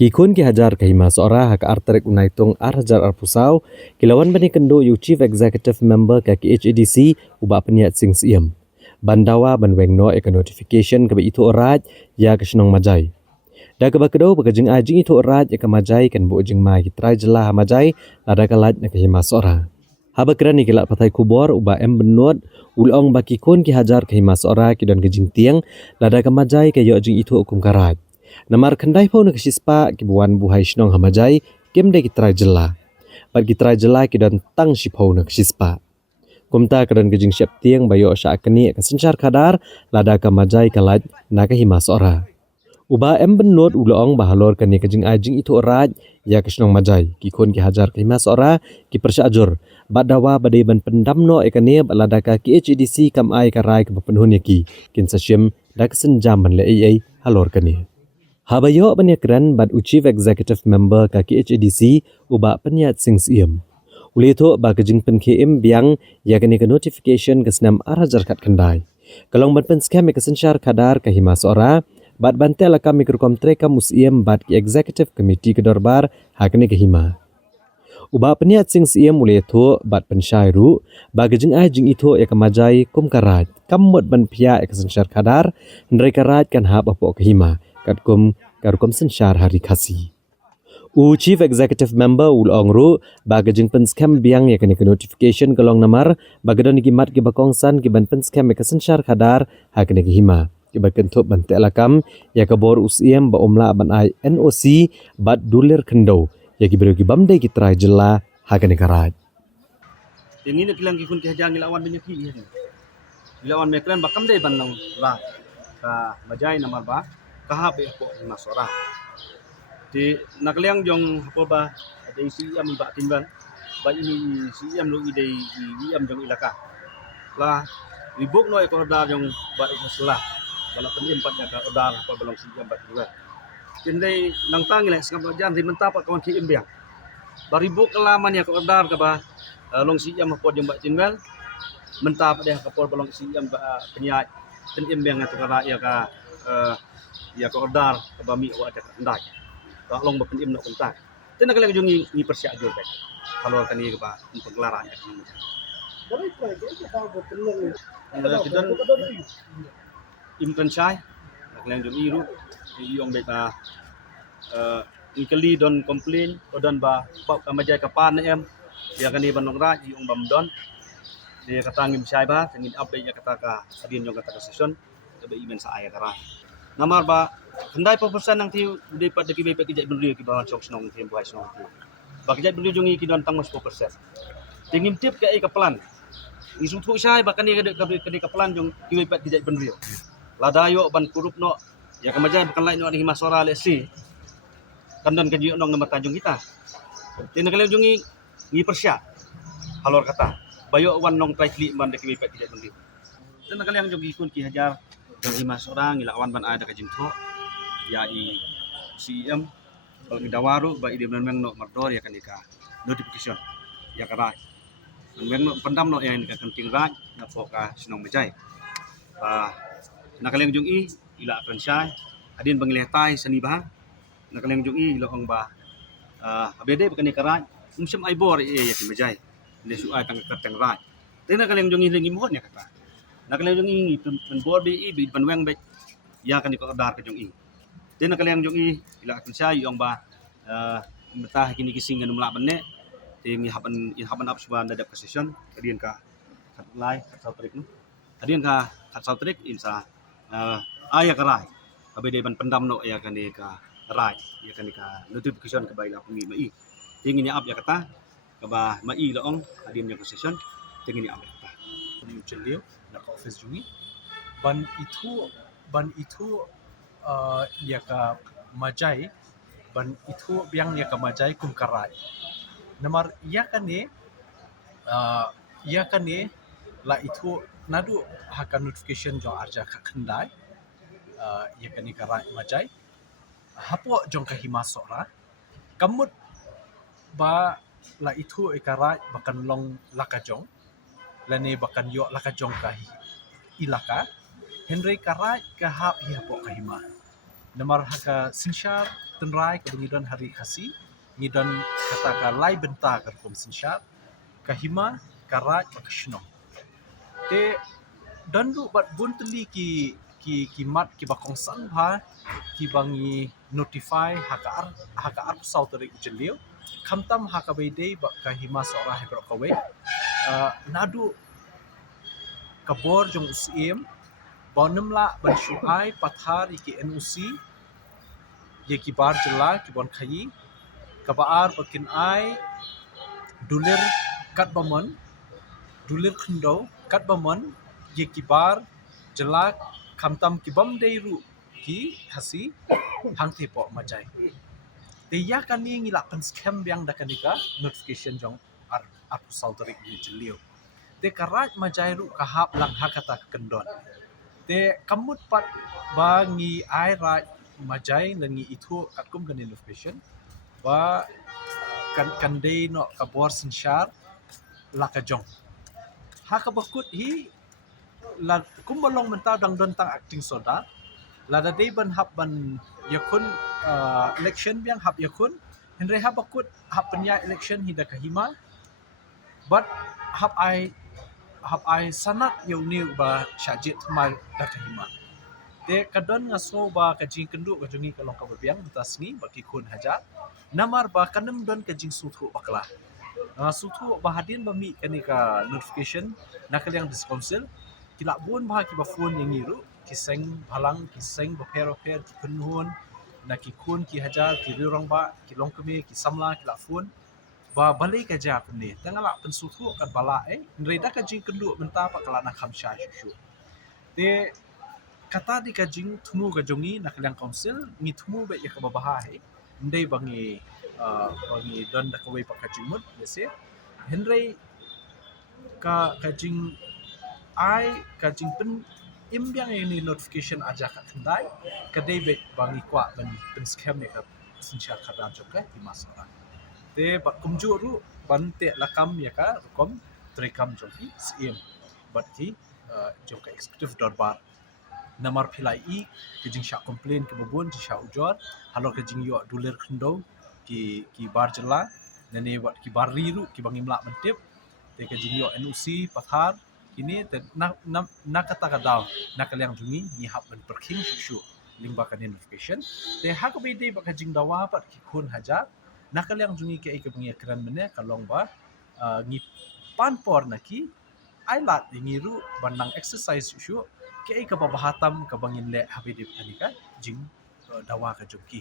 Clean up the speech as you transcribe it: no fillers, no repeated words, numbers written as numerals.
Kikun ki hajar kahima seorang hak arterek unaitung hajar arpusau kilawan bani kendo yu chief executive member ka KHADC uba peniat sing siem. Bandawa banwengno eka notification ka itu oraj ya kesenong majai. Da ka bakedo bagajing ajing itu oraj eka majai kan bu ujing mai kitrai jelah majai lada kalaj na kahima seorang. Haba kerani kilat patai kubor uba benut ulong baki kun ki hajar kahima seorang ki don kejing tiang lada ka majai ka yo jing itu ukum karaj. Namar kendai pun nak sispa kibuan buhai shnong hamajai kem de kitrai jela. Bat kitrai jela kidan tang shipau nak sispa. Kumta kedan gejing siap tiang bayo sya akeni ka sencar kadar lada ka majai kalaj naka himas ora. Uba benut ulong bahalor kani kejing ajing itu oraj ya kesnong majai kikon ki hajar ka himas ora ki persya ajur. Bat dawa badai ban pendamno ekani lada ka KHADC kam ai karai ke pepenuhun yaki kin sasyem da kesenjam ban le ai halor kani. Habayo penyakran bad Chief Executive Member ka KHADC uba peniat sing siem. Uli itu ba kejing pen KM biang ya kini ke notification ke senam arah jarkat kendai. Kalong ban pen scam ke sensyar kadar ke himas ora, bad bantel kami mikrokom treka musiem bad ki Executive Committee ke dorbar hakni ke hima. Uba peniat sing siem uli itu bad pensyairu ba kejing ajing itu ya kemajai kum karaj. Kamut ban pia ke sensyar kadar, ndrai karaj kan hap apa ke hima. Karukum sensyar hari kasih. Chief Executive Member ulong ru bagajing pen scam biang ya kini ke notification kalong namar bagadon gimat ki bakongsan ki ban pen scam ke sensyar kadar ha kini ke hima. Ki bakentup ban telakam ya ke bor usiem ba omla ban ai NOC bat dulir kendo ya ki bero ki bamde ki trai jela ha kini karaj. Yang ini kilang kikun kehajang ilawan banyak ki. Ilawan mekran bakam dai ban nang la ka majai namar ba kahap ko masora di nakliang jong apa ba ada isi am ba timbal ba ini si am lo ide am jong ilaka la ribuk no ekor dar jong ba masalah bala penim pat ka odar apa belong si am ba juga kinde nang tangi le skap jan di mentap kawan ki imbiang ba ribuk kelaman ya ko odar ka ba long si am apa jong ba timbal mentap deh kapor belong si am ba penyat ten imbiang itu kara ya ka ya ko ordar ke bami wa ada kendai ka long ba penim nak kontak ten nak lang jungi ni persya jor baik kalau kan ni ba untuk laran ya kita imkan syai nak lang jungi ru yong baik ba ikali don komplain odan ba pa kamajai kapan em dia kan ni banong ra yong bam don dia kata ngim syai ba ngin update ya kata ka adin jong kata session ke ba imen sa aya kara namar ba hendai persen nang tiu dapat deki bepek kijat bendri ki bawan sok senong tim buai senong tiu ba kijat bendri jongi ki don tang 10% tingim tip ke kaplan isu thu sai ba kan ni ke kaplan jong ki bepek kijat bendri ladayo ban kurup no ya kemajan bukan lain no ni masora le si kandan ke jiyo no ngamata jong kita tin kale jongi ni persya halor kata bayo wan nong trai kli man deki bepek kijat bendri tin kale yang jongi kun ki hajar jong himas orang ilawan ban ada kajim tho ya i CM kalau dawaru ba ide men no mardor ya kan ika notification ya kara men no pendam no yang ika kenting raj na foka sinong majai nakaleng jong i ila akan syai adin bangletai sani bah nakaleng jong i lo ong ba abede bukan ika raj umsem ai bor ya ti majai le su ai tang katang raj tena kaleng jong i lengi mohon ya kata nakaleng jong i pen bor bi ban weng be ya kan ika dar ke jong i tena kaleng jong i ila akan syai yong ba betah kini kising ngan mla benne ti mi haban up suban dadap session kadien ka kat lai kat sautrik nu kadien ka kat sautrik insa aya karai abede ban pendam no ya kan ka rai ya kan ka notification ka baila pumi mai tingin ya up ya kata ka ba mai loong adien yang session tingin ya up ya kata ni chelio na office jungi ban itu ya ka majai ban itu biang ya ka majai kum karai namar ya kan ni la itu nadu hakan notification jong arja ka kendai ya kan ni karai majai hapo jong ka himasora kamut ba la itu ikarai bakan long lakajong lani bakan yo lakajong ka ilaka Henry karai kahap hihapo kahima Namar haka sinsyar tenrai ke bengidon hari kasi ngidon kata ka lai benta ke kom sinsyar kahima karat pakasno. Te dandu bat bunteli ki mat ki bakong san bha ki bangi notify haka ar sau teri jelio kamtam haka beidei ba kahima sora he kawe nadu kabor jong usim bonumla ban shuai pathar iki NUC ye ki bar jela ki bon khayi kabaar bakin ai dulir kat bamon dulir khndo kat bamon ye ki bar jela kamtam ki bam deiru ki khasi hang tepo majai te ya kani ngila pen scam yang da kanika notification jong ar salteri ni jelio te karat majai ru kahap lang hakata kendon te kamut pat bangi ai ra majai langi itu katkum kan notification ba kan dei no kabor sinsyar lakajong haka bakut hi la kumbalong mentau dang don tang acting soda la da dei ban hap ban yakun election biang hap yakun henre hap bakut hap penya election hi da kahima but hap ai sanat yau ba syajit mai da kahima te kadon ngaso ba kajing kendu kajungi kalong kababiang betasni baki kun haja namar ba kanem don kajing suthu bakla suthu bahadin bami kanika notification nakal yang diskonsil kila bun bah ki ba phone yang ngiru kiseng balang kiseng bapero ki kunhun na ki kun ki haja ki rirong ba ki longkeme ki samla ki la phone ba balai kaja kumni tangala pen suthu kan bala nreda kajing kendu menta pa kala na khamsha shushu te kata di kajing thumu kajongi nakaliang council ngi thumu be ya kababaha he ndai bangi don da kawai pa kajimut bese henry ka kajing ai kajing pen imbyang ini notification aja ka kendai kadai be bangi kwa ben scam ya ka sincha khadam jokka di masara te ba kumjuru bante lakam ya ka kom trekam joki sim batki joka executive dorbar namar philai kejing syak komplain ke bubun ji syak ujor halo kejing yo dulir khndo ki bar jela nene wat ki bar riru ki bangi mlak mentip te kejing yo NUC pathar kini te na kata kadau na kalyang jungi ni hap ben perking shu lingba kan notification te hak be de ba kejing dawa pat ki khun haja na kalyang jungi ke ke bangi kran mene kalong ba ngi panpor naki ai lat ngiru bandang exercise shu ke ka babahatam ka bangin le habidip kanika jing dawa ka jumki